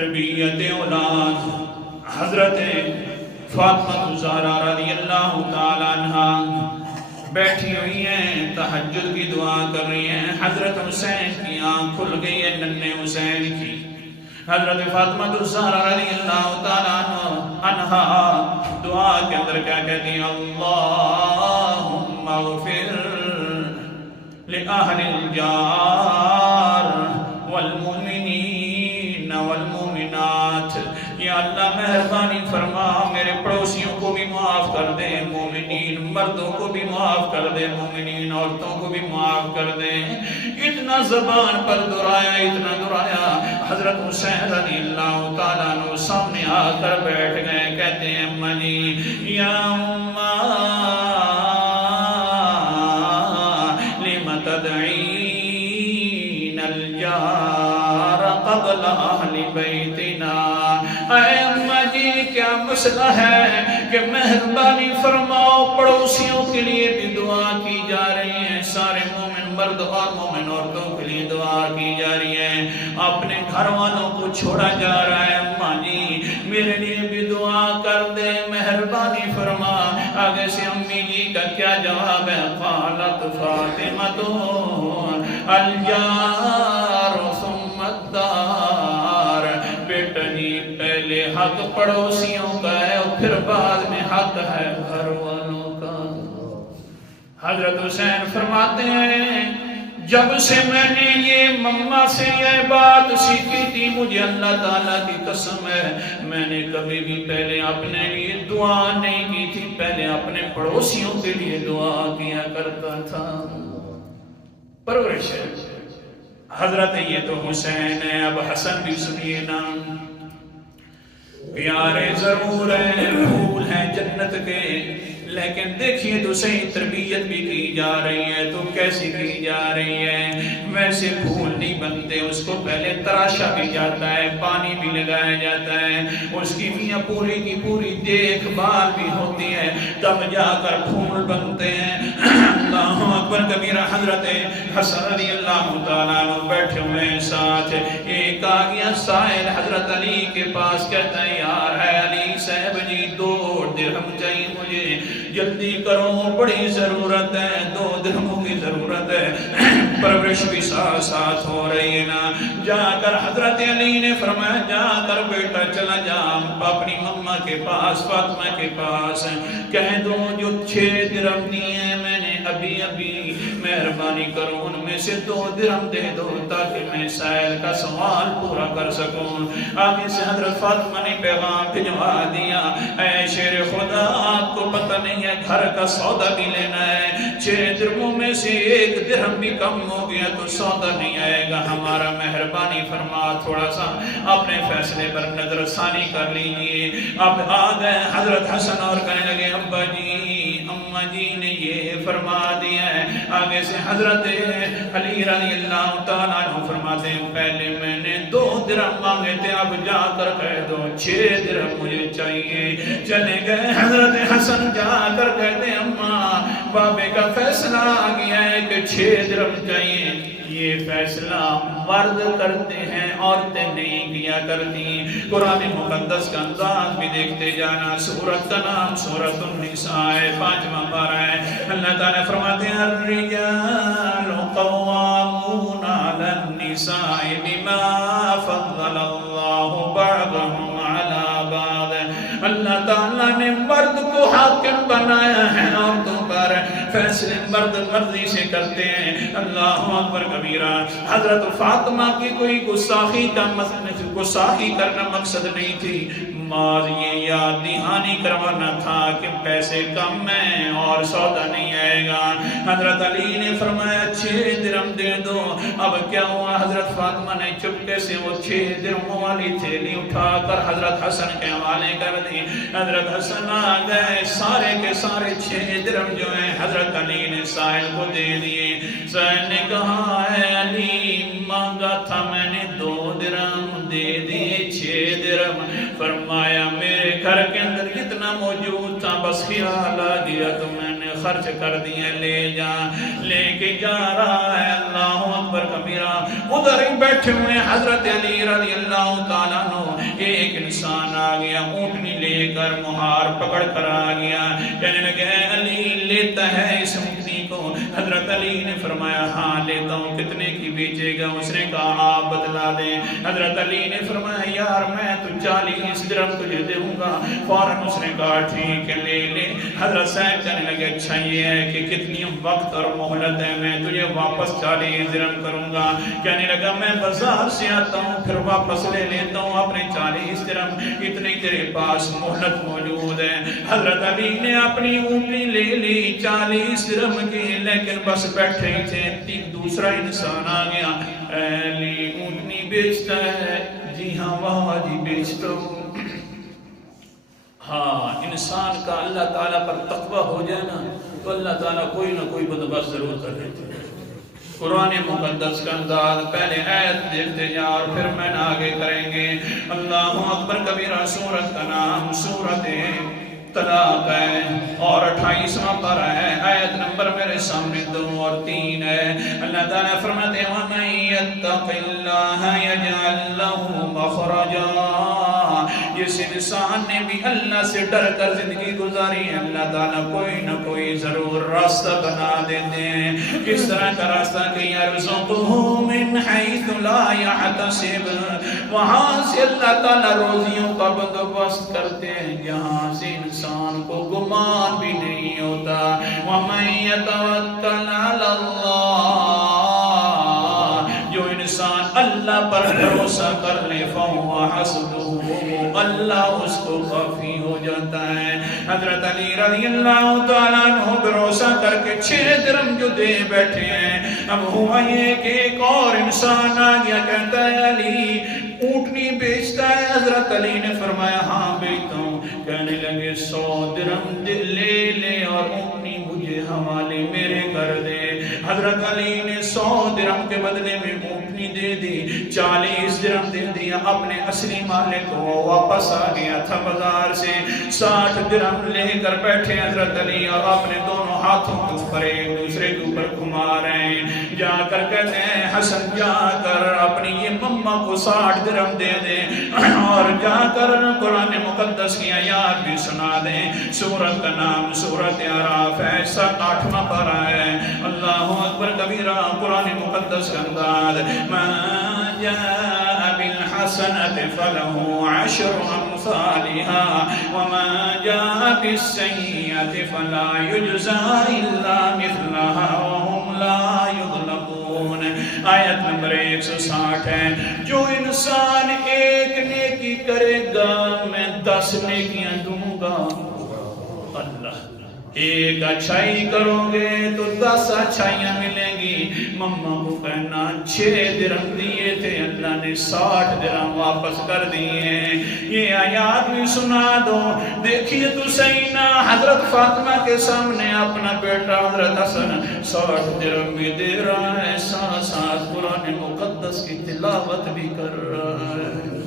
تربیت اولاد حضرت فاطمہ زہرا رضی اللہ تعالی عنہ بیٹھی ہوئی ہیں، تہجد کی دعا کر رہی ہیں. حضرت حسین کی آنکھ کھل گئی ہے، ننھے حسین کی. حضرت فاطمہ زہرا رضی اللہ تعالی عنہا دعا کے اندر کیا کہتی ہیں؟ اللہم اغفر لأہل الجار والمؤمنین والمؤمنات. یا اللہ مہربانی فرما میرے پڑوسیوں کو بھی معاف کر دے، مومنین مردوں کو بھی معاف کر دے، مومنین عورتوں کو بھی معاف کر دے. اتنا زبان پر دہرایا، اتنا دہرایا. حضرت حسین رضی اللہ تعالیٰ عنہ سامنے آ کر بیٹھ گئے. کہتے ہیں اماں جی یا اماں لم تدعین الجار قبل اہل بیتنا. اے اماں جی کیا مسئلہ ہے کہ مہربانی فرماؤ پڑوسیوں کے لیے بھی دعا کی جا رہی ہے، سارے مومن مرد اور مومن عورتوں کے لیے دعا کی جا رہی ہے، اپنے گھر والوں کو چھوڑا جا رہا ہے. اماں جی میرے لیے بھی دعا کر دے، مہربانی فرما. آگے سے امی جی کا کیا جواب ہے؟ قالت فاطمہ الجار ثم الدار. بیٹا جی پہلے حق پڑوسیوں کا ہے اور پھر بعد میں حق ہے گھر والوں کا. حضرت حسین فرماتے ہیں جب سے میں نے یہ مما سے یہ بات سیکھی تھی، مجھے اللہ تعالیٰ کی قسم ہے میں نے کبھی بھی پہلے اپنے لیے دعا نہیں کی تھی، پہلے اپنے پڑوسیوں کے لیے دعا کیا کرتا تھا. پرورش ہے حضرت یہ تو حسین ہے. اب حسن بھی سنیے نا. پیارے ضرور ہیں، پھول ہیں جنت کے، لیکن دیکھیے تو صحیح تربیت بھی کی جا رہی ہے. تو کیسی کی جا رہی ہے؟ ویسے پھول نہیں بنتے، اس کو پہلے تراشا بھی جاتا ہے، پانی بھی لگایا جاتا ہے، اس کی میاں پوری کی پوری دیکھ بھال بھی ہوتی ہے، تب جا کر پھول بنتے ہیں. اللہ اکبر کبیرہ. حضرت حسن رضی اللہ تعالیٰ عنہ بیٹھے ہوئے ساتھ. ایک آ گیا سائل حضرت علی کے پاس، کہتا ہے یار ہے علی صاحب جی 2 درہم چاہیے مجھے، جلدی کرو بڑی ضرورت ہے، 2 درہموں کی ضرورت ہے. پرورش بھی ساتھ ساتھ ہو رہی ہے نا. جا کر حضرت علی نے فرمایا جا کر بیٹا چلا جا اپنی مما کے پاس فاطمہ کے پاس، کہہ دو جو 6 درہم دیے ہیں میں نے ابھی مہربانی کرو ان میں سے 2 درہم دے دو تاکہ میں سائل کا سوال پورا کر سکوں. آگے سے حضرت فاطمہ نے پیغام بھجوا دیا، اے شیر خدا آپ کو پتہ نہیں ہے گھر کا سودا بھی لینا ہے، 6 درہموں میں سے 1 درہم بھی کم ہو گیا تو سودا نہیں آئے گا ہمارا. مہربانی فرما تھوڑا سا اپنے فیصلے پر نظر ثانی کر لیجئے. اب آ گئے حضرت حسن اور کہنے لگے ابا جی اماں جی نے یہ فرما دیا ہے. آگے سے حضرت علی رضی اللہ تعالیٰ عنہ فرماتے ہیں پہلے میں نے 2 درہم مانگے تھے، اب جا کر کہہ دو 6 درہم مجھے چاہیے. چلے گئے حضرت حسن جا کر کہتے ہیں اماں بابے کا فیصلہ آ گیا ہے کہ 6 درہم چاہیے. یہ فیصلہ مرد کرتے ہیں، عورتیں نہیں کیا کرتی. قرآن مقدس کا انداز بھی دیکھتے جانا. سورت کا نام سورت النساء ہے، 5واں پارہ ہے. اللہ تعالیٰ فرماتے ہیں الرجال قوامون علی النساء بما فضل اللہ بعضهم علی بعض. اللہ تعالیٰ نے مرد کو حاکم بنایا ہے عورتوں پر، فیصلے مرد مرضی سے کرتے ہیں. اللہ اکبر کبیرہ. حضرت فاطمہ کی کوئی گستاخی کرنا مقصد نہیں تھی، ماض یہ یاد دہانی کروانا تھا کہ پیسے کم ہیں اور سودا نہیں آئے گا. حضرت علی نے فرمایا 6 درہم دے دو. اب کیا ہوا؟ حضرت فاطمہ نے چپکے سے وہ 6 درہموں والی تھیلی اٹھا کر حضرت حسن کے حوالے کر دی. حضرت حسن آ گئے، سارے کے سارے 6 درہم جو ہیں حضرت علی نے سائل کو دے دیے. سائل نے کہا ہے علی مانگا تھا میں نے 2 درہم، دے دیے 6 درہم. فرمایا میرے گھر کے اندر اتنا موجود تھا، بس خیال آ گیا تو میں نے خرچ کر دیے، لے کے جا رہا ہے. اللہ اکبر کبیرہ. ادھر ہی بیٹھے ہوئے حضرت علی رضی اللہ تعالیٰ عنہ کر مہار پکڑ کر آ گیا. کہنے لگے علی لیتا ہے اس اونٹنی کو؟ حضرت علی نے فرمایا ہاں لیتا ہوں. کتنے کی بیچے گا؟ اس نے کہا آپ بدلا دیں. حضرت علی نے فرمایا یار میں تو 40 درہم تجھے دوں گا. فوراً اس نے کہا ٹھیک ہے لے لے. حضرت صاحب کہنے لگے اچھا یہ ہے کہ کتنی وقت اور مہلت ہے، میں تجھے واپس 40 درہم کروں گا. کہنے لگا میں بازار سے آتا ہوں پھر واپس لے لیتا ہوں اپنے 40 درہم، اتنی تیرے پاس مہلت موجود ہے. حضرت علی نے اپنی اونٹنی لے لی 40 درہم کی، لیکن بس بیٹھے ہی تھے دوسرا انسان آ گیا. علی اونٹنی بیچتا ہے؟ جی ہاں واہ جی بیچتا ہوں. ہاں انسان کا اللہ تعالیٰ پر تقوی ہو جائے نا تو اللہ تعالیٰ کوئی نہ کوئی بندوبست ضرور کر دیتے ہیں. قرآن مقدس کا انداز پہلے آیت دیکھتے جا اور پھر میں آگے کریں گے. اللہ اکبر کبیرہ. سورت کا نام سورت طلاق ہے اور 28واں پارہ ہے. آیت نمبر میرے سامنے 2 اور 3 ہے. اللہ تعالیٰ فرماتے ہیں وَمَن يَتَّقِ اللَّهَ يَجْعَل لَّهُ مَخْرَجًا. جس انسان نے بھی اللہ سے ڈر کر زندگی گزاری ہے اللہ تعالیٰ کوئی نہ کوئی ضرور راستہ بنا دیتے ہیں. کس طرح کا راستہ کہ يَرْزُقْهُ مِنْ حَيْثُ لَا يَحْتَسِبُ. وہاں سے اللہ تعالیٰ روزیوں کا بندوبست کرتے ہیں جہاں سے انسان کو گمان بھی نہیں ہوتا. وَمَن يَتَوَكَّلْ عَلَى اللَّهِ. جو انسان اللہ پر بھروسہ کر لے فَهُوَ حَسْبُهُ. اللہ اس کو کافی ہو جاتا ہے. حضرت علی رضی اللہ تعالیٰ عنہ بھروسہ کر کے 6 درہم جو دے بیٹھے ہیں. اب ہوا یہ کہ ایک اور انسان آ گیا کہتا ہے علی اونٹنی بیچتا ہے؟ حضرت علی نے فرمایا ہاں بیچتا ہوں. کہنے لگے 100 درہم لے لے اور اونٹنی مجھے حوالے میرے کر دے. حضرت علی نے 100 درہم کے بدلے میں اونٹنی دے دی. 40 درہم دے دیا اپنے اصلی مالک کو. واپس آ گیا تھا بازار سے 60 درہم لے کر بیٹھے حضرت علی اور اپنے دونوں ہاتھوں کو پر ایک دوسرے کے اوپر گھما رہے ہیں. جا کر کہتے ہیں حسن جا کر اپنی یہ مما کو 60 درہم دے دیں اور جا کر قرآن مقدس کی آیات بھی سنا دیں. سورت کا نام سورت اعراف ہے. 8واں پارہ ہے. اللہ اکبر کبیرہ. قرآن مقدس کا انداز ما جاء بالحسنة فله 10 أمثالها وما جاء بالسيئة فلا يجزى إلا مثلها وهم لا يظلمون. آیت نمبر 160 ہے. جو انسان ایک نیکی کرے گا میں 10 نیکیاں دوں گا. اللہ ایک اچھائی کرو گے تو 10 اچھائیاں ملیں گی. مما کو کہنا 6 درہم دیے تھے اللہ نے 60 درہم واپس کر دیے ہیں. یہ آیات بھی سنا دو. دیکھیے تو صحیح نا حضرت فاطمہ کے سامنے اپنا بیٹا حضرت حسن 60 درہم بھی دے رہا ہے ساتھ ساتھ قرآن مقدس کی تلاوت بھی کر رہا ہے.